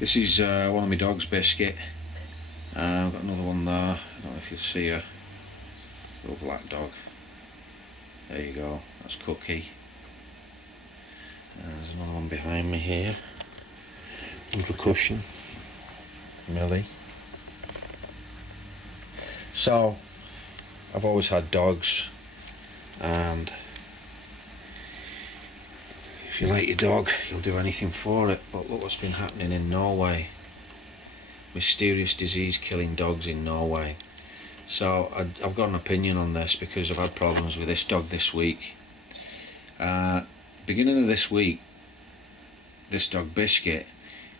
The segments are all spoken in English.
This is one of my dogs, Biscuit. I've got another one there. I don't know if you'll see a little black dog. There you go, that's Cookie. There's another one behind me here, under cushion, Millie. So, I've always had dogs, and if you like your dog, you'll do anything for it. But look what's been happening in Norway. Mysterious disease killing dogs in Norway. So I've got an opinion on this because I've had problems with this dog this week. Beginning of this week, this dog Biscuit,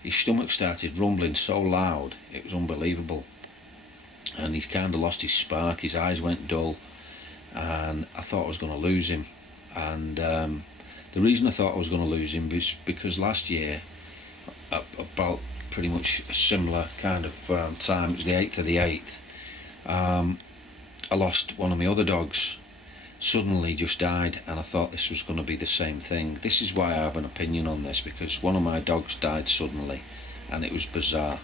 his stomach started rumbling so loud it was unbelievable, and he's kind of lost his spark. His eyes went dull, and I thought I was going to lose him. And the reason I thought I was going to lose him was because last year, about pretty much a similar kind of time, it was the 8th of the 8th, I lost one of my other dogs. Suddenly just died, and I thought this was going to be the same thing. This is why I have an opinion on this, because one of my dogs died suddenly, and it was bizarre.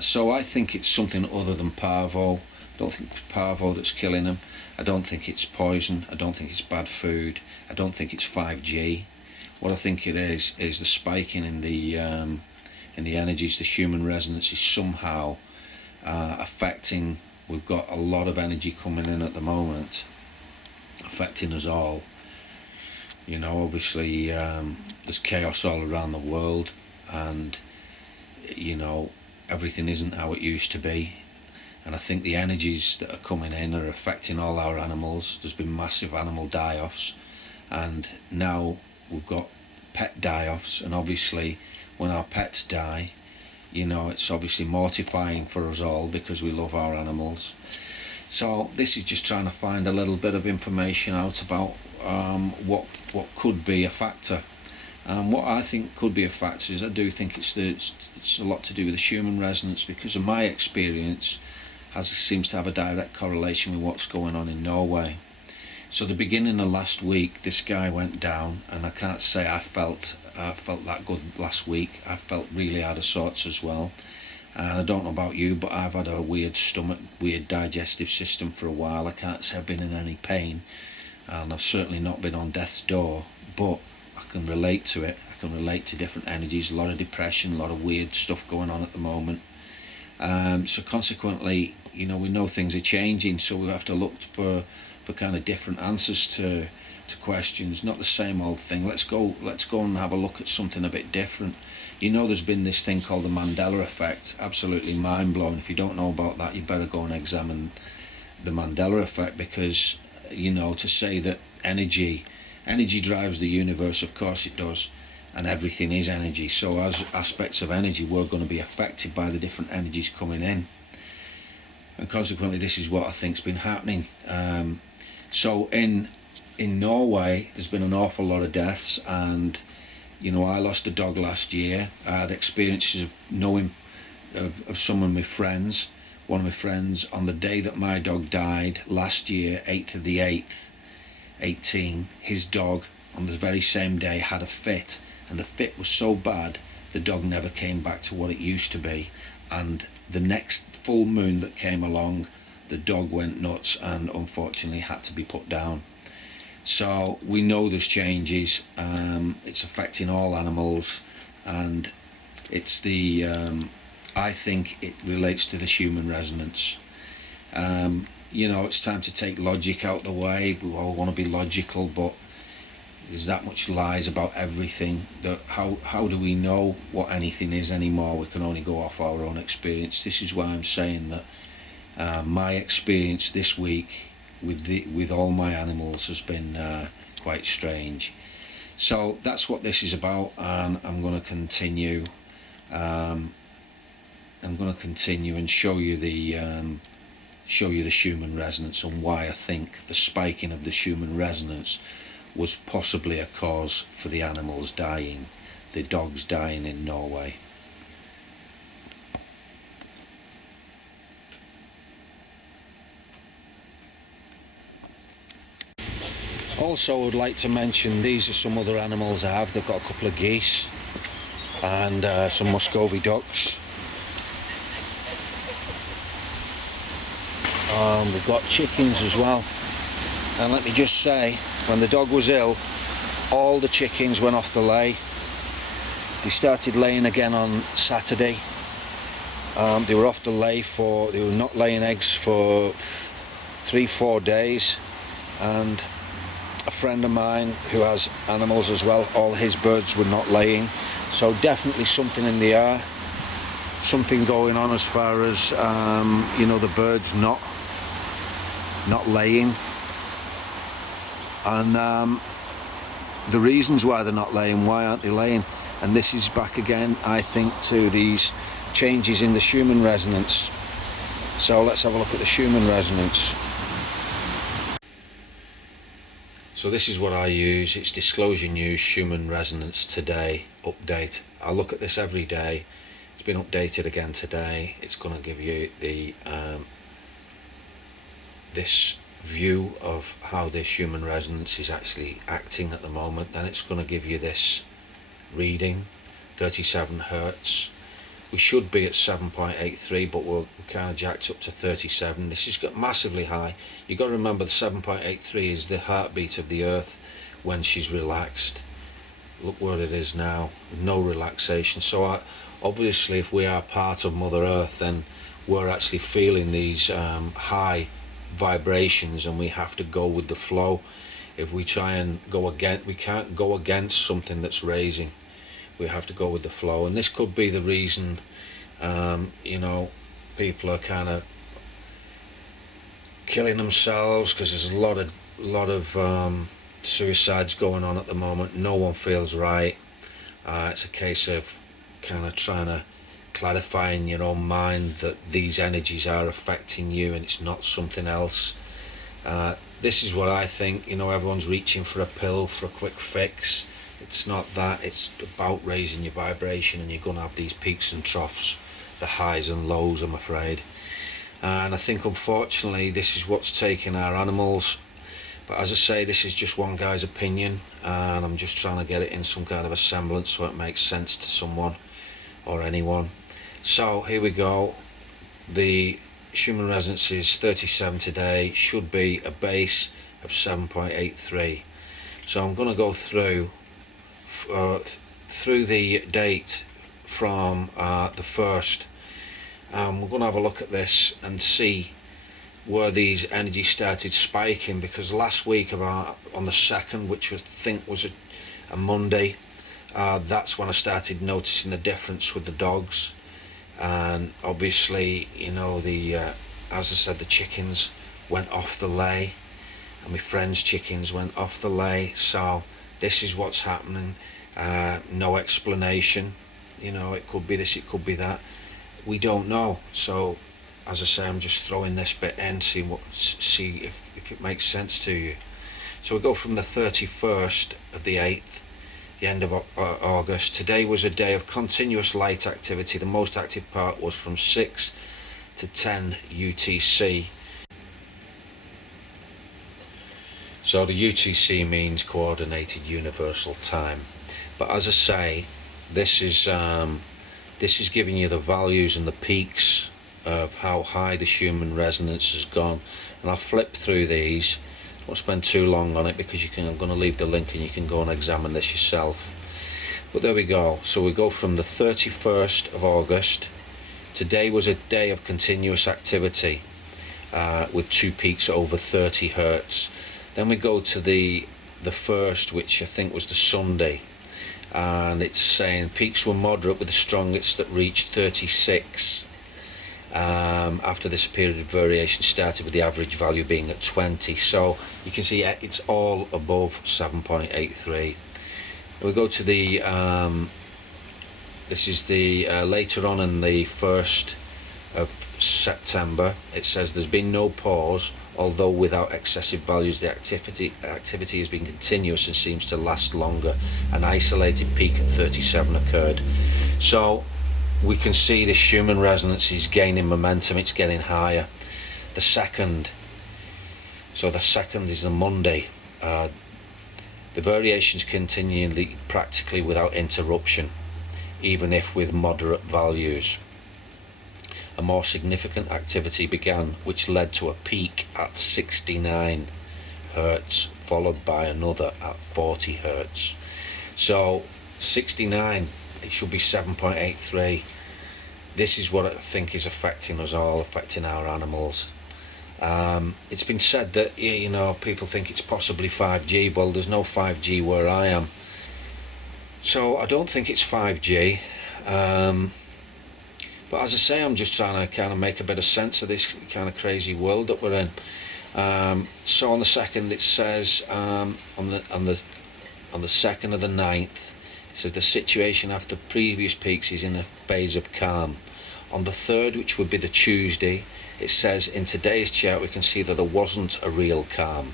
So I think it's something other than parvo. I don't think it's parvo that's killing him. I don't think it's poison. I don't think it's bad food. I don't think it's 5G. What I think it is the spiking in the energies. The human resonance is somehow affecting. We've got a lot of energy coming in at the moment, affecting us all. You know, obviously there's chaos all around the world, and you know, everything isn't how it used to be. And I think the energies that are coming in are affecting all our animals. There's been massive animal die-offs, and now we've got pet die-offs. And obviously when our pets die, you know, it's obviously mortifying for us all because we love our animals. So this is just trying to find a little bit of information out about what could be a factor. What I think could be a factor is I do think it's a lot to do with the Schumann resonance, because of my experience seems to have a direct correlation with what's going on in Norway. So the beginning of last week, this guy went down, and I can't say I felt that good last week. I felt really out of sorts as well. And I don't know about you, but I've had a weird stomach, weird digestive system for a while. I can't say I've been in any pain, and I've certainly not been on death's door, but I can relate to it. I can relate to different energies, a lot of depression, a lot of weird stuff going on at the moment. So consequently, you know, we know things are changing, so we have to look for kind of different answers to questions, not the same old thing. Let's go and have a look at something a bit different. You know, there's been this thing called the Mandela effect, absolutely mind-blowing. If you don't know about that, you better go and examine the Mandela effect, because, you know, to say that energy drives the universe, of course it does, and everything is energy. So as aspects of energy, we're going to be affected by the different energies coming in, and consequently this is what I think's been happening. So in Norway, there's been an awful lot of deaths, and you know, I lost a dog last year. I had experiences of knowing of some of my friends. One of my friends, on the day that my dog died last year, 8th of the 8th, 18, his dog on the very same day had a fit, and the fit was so bad the dog never came back to what it used to be. And the next full moon that came along, the dog went nuts and unfortunately had to be put down. So we know there's changes. It's affecting all animals, and it's the I think it relates to the human resonance. You know, it's time to take logic out the way. We all want to be logical, but there's that much lies about everything that how do we know what anything is anymore? We can only go off our own experience. This is why I'm saying that my experience this week with all my animals has been quite strange. So that's what this is about, and I'm going to continue. I'm going to continue and show you the Schumann resonance, and why I think the spiking of the Schumann resonance was possibly a cause for the animals dying, the dogs dying in Norway. Also, I would like to mention these are some other animals I have. They've got a couple of geese. and some Muscovy ducks. We've got chickens as well. And let me just say, when the dog was ill, all the chickens went off the lay. They started laying again on Saturday. They were off the lay they were not laying eggs for 3-4 days. And a friend of mine who has animals as well, all his birds were not laying. So definitely something in the air, something going on as far as the birds not laying. And the reasons why they're not laying, why aren't they laying? And this is back again, I think, to these changes in the Schumann resonance. So let's have a look at the Schumann resonance. So this is what I use. It's Disclosure News Schumann Resonance Today update. I look at this every day. It's been updated again today. It's going to give you the this view of how this Schumann resonance is actually acting at the moment. Then it's going to give you this reading, 37 hertz. We should be at 7.83, but we're kind of jacked up to 37. This has got massively high. You've got to remember the 7.83 is the heartbeat of the earth when she's relaxed. Look where it is now, no relaxation. So obviously if we are part of Mother Earth, then we're actually feeling these high vibrations, and we have to go with the flow. If we try and go against, we can't go against something that's raising. We have to go with the flow, and this could be the reason people are kind of killing themselves, because there's a lot of suicides going on at the moment. No one feels right. It's a case of kind of trying to clarify in your own mind that these energies are affecting you and it's not something else. This is what I think. Everyone's reaching for a pill, for a quick fix. It's not that. It's about raising your vibration, and you're going to have these peaks and troughs, the highs and lows, I'm afraid. And I think unfortunately this is what's taking our animals. But as I say, this is just one guy's opinion, and I'm just trying to get it in some kind of a semblance so it makes sense to someone or anyone. So here we go. The Schumann resonance is 37 today, should be a base of 7.83. So I'm going to go through the date from the 1st. We're going to have a look at this and see where these energies started spiking, because last week on the 2nd, which I think was a Monday, that's when I started noticing the difference with the dogs. And obviously, as I said, the chickens went off the lay, and my friend's chickens went off the lay. So this is what's happening. No explanation. It could be this, it could be that. We don't know. So as I say, I'm just throwing this bit in, see if it makes sense to you. So we go from the 31st of the 8th, the end of August. Today was a day of continuous light activity. The most active part was from 6 to 10 UTC. So the UTC means Coordinated Universal Time. But as I say, this is giving you the values and the peaks of how high the Schumann resonance has gone. And I'll flip through these. I won't spend too long on it, because I'm going to leave the link and you can go and examine this yourself. But there we go. So we go from the 31st of August. Today was a day of continuous activity with 2 peaks over 30 hertz. Then we go to the 1st, which I think was the Sunday, and it's saying peaks were moderate with the strongest that reached 36. After this period of variation started, with the average value being at 20. So you can see it's all above 7.83. We'll go to the this is the later on in the 1st of September. It says there's been no pause, although without excessive values. The activity has been continuous and seems to last longer. An isolated peak at 37 occurred. So we can see the Schumann resonance is gaining momentum. It's getting higher. The 2nd, so the 2nd is the Monday. The variations continually, practically without interruption. even if with moderate values. A more significant activity began, which led to a peak at 69 Hertz, followed by another at 40 Hertz. So 69, it should be 7.83. This is what I think is affecting us all, affecting our animals. It's been said that, you know, people think it's possibly 5G. Well, there's no 5G where I am, so I don't think it's 5G. But as I say, I'm just trying to kind of make a bit of sense of this kind of crazy world that we're in. So on the 2nd, it says on the 2nd of the 9th, it says the situation after previous peaks is in a phase of calm. On the 3rd, which would be the Tuesday, it says in today's chart we can see that there wasn't a real calm.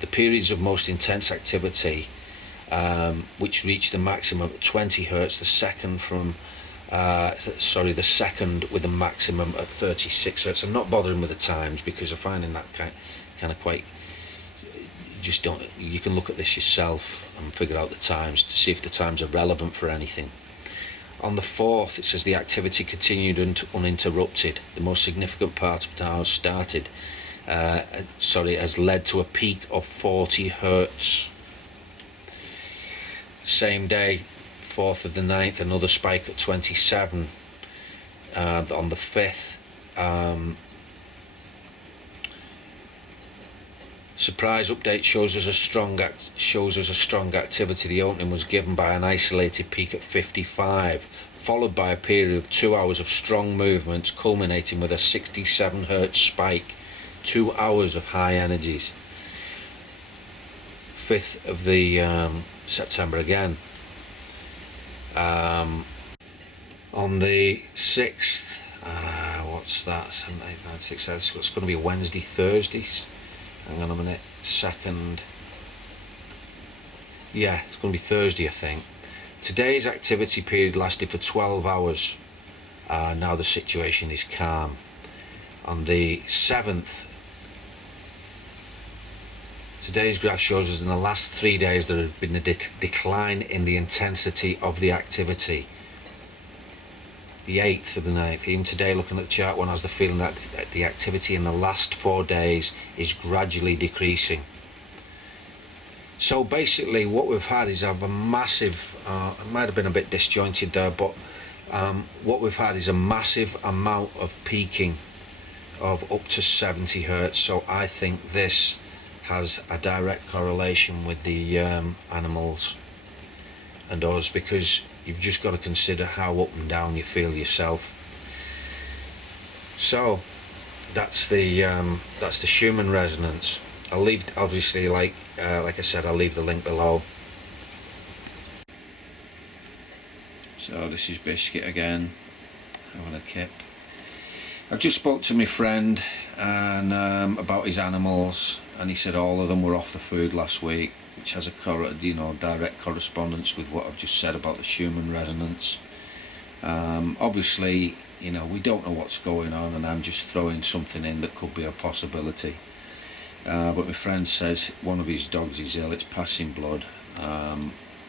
The periods of most intense activity, which reached the maximum at 20 Hertz, the second with a maximum at 36 Hertz. I'm not bothering with the times because I'm finding that kind of quite, just don't, you can look at this yourself and figure out the times to see if the times are relevant for anything. On the 4th, it says the activity continued uninterrupted. The most significant part of now started, has led to a peak of 40 Hertz. Same day, 4th of the 9th, another spike at 27. On the 5th, surprise update shows us a strong activity. The opening was given by an isolated peak at 55, followed by a period of 2 hours of strong movements, culminating with a 67 Hertz spike. 2 hours of high energies. 5th of the September again. On the 6th, what's that? 7, 8, 9, 6. It's going to be Wednesday, Thursday. Hang on a minute. 2nd. Yeah, it's going to be Thursday, I think. Today's activity period lasted for 12 hours. Now the situation is calm. On the 7th, today's graph shows us in the last 3 days there has been a decline in the intensity of the activity. The 8th of the 9th, even today looking at the chart, one has the feeling that the activity in the last 4 days is gradually decreasing. So basically what we've had is a massive, it might have been a bit disjointed there, but what we've had is a massive amount of peaking of up to 70 Hertz. So I think this has a direct correlation with the animals and us, because you've just got to consider how up and down you feel yourself. So that's the Schumann resonance. I'll leave, obviously, like I said, I'll leave the link below. So this is Biscuit again, having a kip. I've just spoke to my friend and about his animals, and he said all of them were off the food last week, which has a direct correspondence with what I've just said about the Schumann resonance. Obviously, we don't know what's going on, and I'm just throwing something in that could be a possibility. But my friend says one of his dogs is ill, it's passing blood.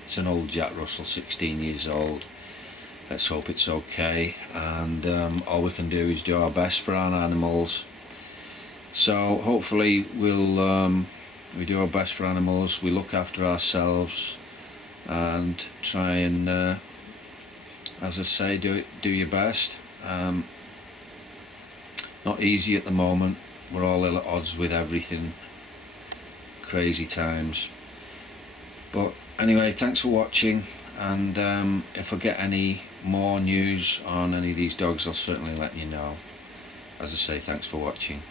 It's an old Jack Russell, 16 years old. Let's hope it's okay, and all we can do is do our best for our animals. So hopefully we do our best for animals, we look after ourselves, and try and, as I say, do your best. Not easy at the moment. We're all at odds with everything. Crazy times. But anyway, thanks for watching, and if I get any more news on any of these dogs, I'll certainly let you know. As I say, thanks for watching.